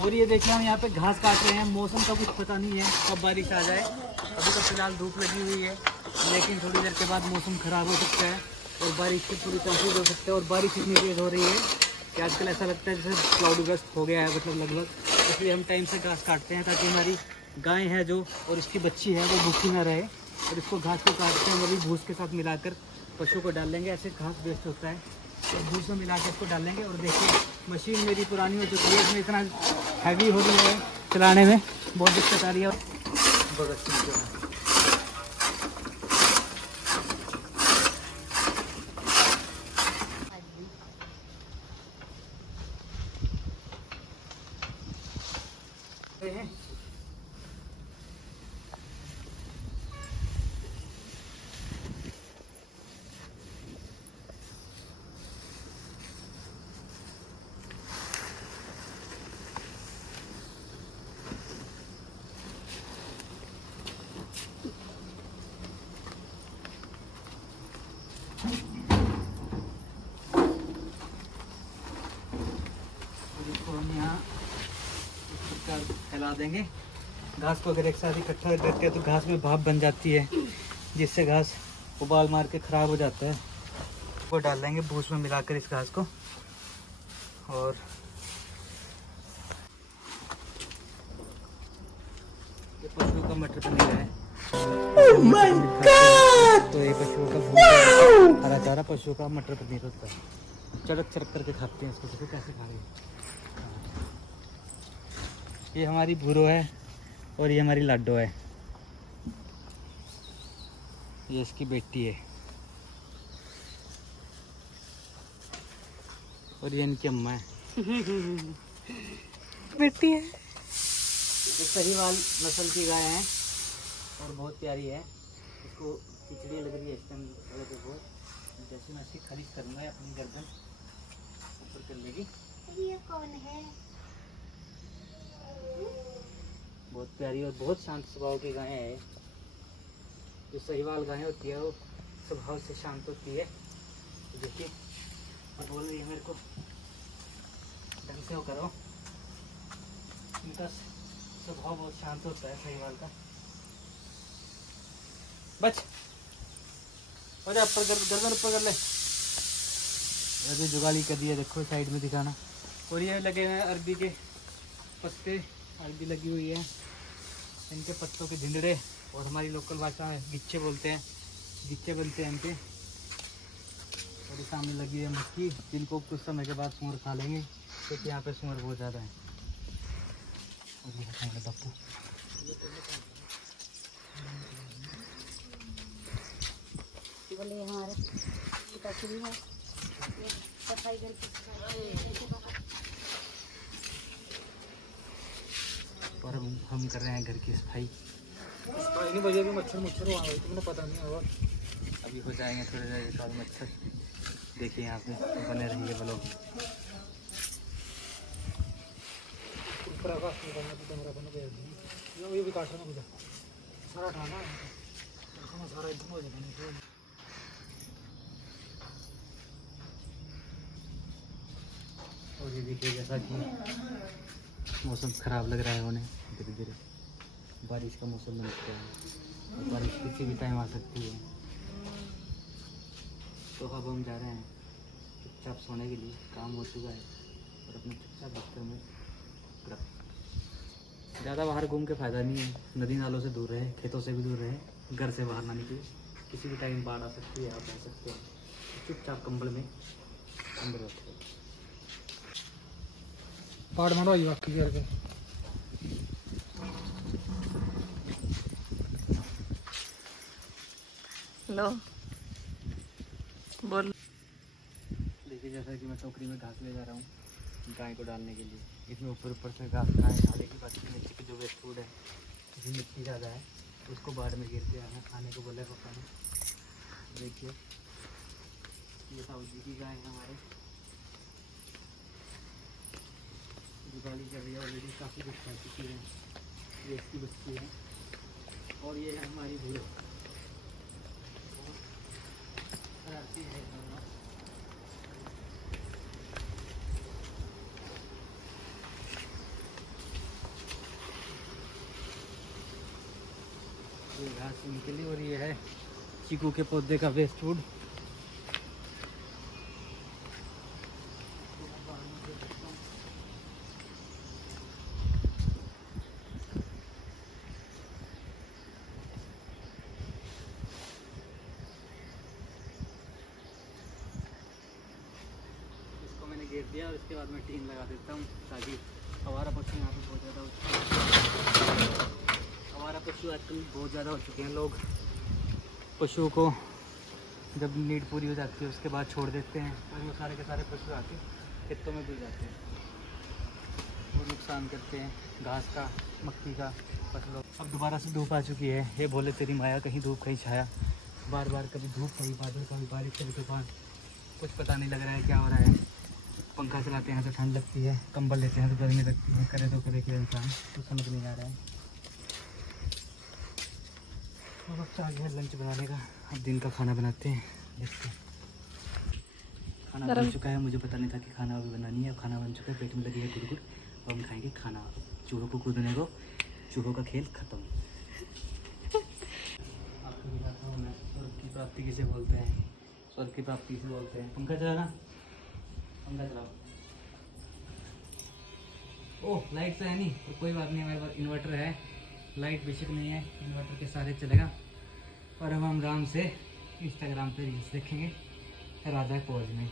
और ये देखिए हम यहाँ पे घास काट रहे हैं। मौसम का कुछ पता नहीं है कब बारिश आ जाए। अभी तो फिलहाल धूप लगी हुई है, लेकिन थोड़ी देर के बाद मौसम ख़राब हो सकता है और बारिश के पूरी चांसेस हो सकते हैं। और बारिश इतनी तेज़ हो रही है कि आजकल ऐसा लगता है जैसे क्लाउडग्रस्त हो गया है, मतलब लगभग। इसलिए हम टाइम से घास काटते हैं ताकि हमारी गाय है जो और इसकी बच्ची है वो भूखी ना रहे। और इसको घास को काटते हैं, अभी भूस के साथ मिलाकर पशुओं को डाल लेंगे। ऐसे घास वेस्ट होता है तो भूस में मिला के इसको डाल लेंगे। और देखिए मशीन मेरी पुरानी हो चुकी है, इसमें इतना हैवी हो रही है चलाने में, बहुत दिक्कत आ रही है। बहुत जो है फैला देंगे। घास को अगर एक साथ इकट्ठा करते हैं तो घास में भाप बन जाती है, जिससे घास उबाल मार के ख़राब हो जाता है। वो डाल देंगे भूस में मिलाकर इस घास को। और ये पशुओं का मटर पनीर है। Oh my God! तो ये पशुओं का भूसा हरा चारा पशुओं का मटर पनीर होता है। चड़क चड़क करके खाते हैं इसको, देखो कैसे खा रहे हैं। ये हमारी भूरो है और ये हमारी लाडो है, ये इसकी बेटी है और ये इनकी अम्मा है। बेटी है। ये सहीवाल नस्ल की गाय है और बहुत प्यारी है। इसको खिचड़ी लग रही है इस टाइम, देखो जैसे मैं इसकी खरीद करूँगा अपनी गर्दन ऊपर कर लेगी। ये कौन है? बहुत प्यारी और बहुत शांत स्वभाव की गाय है। जो सहीवाल गाय होती है वो स्वभाव से शांत होती है। देखिए बोल रही है मेरे को ढंग से वो करो। इनका स्वभाव बहुत शांत होता है सहीवाल का। बच हो जा, ऊपर कर, गर्दन ऊपर कर ले। अभी जुगाली कर दिया, देखो साइड में दिखाना। और ये लगे हुए हैं अरबी के पत्ते, अरबी लगी हुई है। इनके पत्तों के ढिंडरे और हमारी लोकल भाषा में गिच्चे बोलते हैं, गिच्चे बनते हैं इनके। और ये सामने लगी है मक्की, जिनको कुछ समय के बाद सूअर खा लेंगे क्योंकि यहाँ पे सूअर बहुत ज़्यादा है। और ये बताएंगे बापू बोले हमारे पिताश्री भी है सफाई और हम कर रहे हैं घर की सफाई। नहीं बजे भी मच्छर वहाँ तुमने पता नहीं होगा। अभी हो जाएंगे थोड़ी देर बाद मच्छर। देखिए यहाँ पे बने रहेंगे वो लोग। ये भी काट रहा है सारा ठाना सारा एकदम हो जाएगा। और ये देखिए जैसा कि मौसम ख़राब लग रहा है उन्हें, धीरे धीरे बारिश का मौसम बन चुका है और बारिश किसी भी टाइम आ सकती है। तो अब हम जा रहे हैं चुपचाप सोने के लिए, काम हो चुका है और अपने चुपचाप दफ्तर में ज़्यादा बाहर घूम के फ़ायदा नहीं है। नदी नालों से दूर रहे, खेतों से भी दूर रहे, घर से बाहर ना निकले। किसी भी टाइम बाढ़ आ सकती है, आप रह सकते हैं। चुपचाप कंबल में अंदर रखते हैं। बाढ़ मारो ये बाकी करके लो बोल। देखिए जैसा कि मैं टोकरी में घास ले जा रहा हूँ गाय को डालने के लिए। इसमें ऊपर से घास गाय खा लेगी, बाकी मिट्टी की जो वेस्ट फूड है, इसमें मिट्टी ज़्यादा है उसको बाढ़ में गिर के आना खाने को बोला पापा ने। देखिए ये साहू जी की गाय है हमारे, दिवाली कर रही है ऑलरेडी, काफ़ी कुछ खा चुकी है। ये इसकी बच्ची है और ये है हमारी भूरो। इनके लिए। और ये है चीकू के पौधे का वेस्ट फूड। इसको मैंने घेर दिया और इसके बाद मैं टीन लगा देता हूँ ताकि हमारा पशु यहाँ पे बहुत ज़्यादा हमारा पशु आजकल बहुत ज़्यादा हो चुके हैं। लोग पशुओं को जब नीड पूरी हो जाती है उसके बाद छोड़ देते हैं और वो सारे के सारे पशु आके खेतों में घुस जाते हैं, वो नुकसान करते हैं घास का, मक्की का, फसलों। अब दोबारा से धूप आ चुकी है। ये बोले तेरी माया, कहीं धूप कहीं छाया, बार बार कभी धूप कभी बादल कभी बारिश कभी तूफान, कुछ पता नहीं लग रहा है क्या हो रहा है। पंखा चलाते हैं तो ठंड लगती है, कंबल लेते हैं तो गर्मी लगती है, करे तो करे क्या इंसान, कुछ समझ नहीं आ रहा है। अब वक्त आ गया लंच बनाने का। अब दिन का खाना बनाते हैं, देखते हैं। खाना बन चुका है, मुझे पता नहीं था कि खाना अभी बनानी है। अब खाना बन चुका है, पेट में लगी है गुड़गुड़। अब हम खाएंगे खाना। चूहों को कूदने को, चूहों का खेल खत्म। आपको दिखाता हूँ मैं स्वर्ग की प्राप्ति किसे बोलते हैं। स्वर्ग की प्राप्ति किसे बोलते हैं। पंखा चलाना, पंखा चलाओ। ओह लाइट तो है नहीं, तो कोई बात नहीं, हमारे पास इन्वर्टर है। लाइट बेशक नहीं है, इन्वर्टर के सारे चलेगा। और अब हम आराम से इंस्टाग्राम पे रील्स देखेंगे राजा पौज में।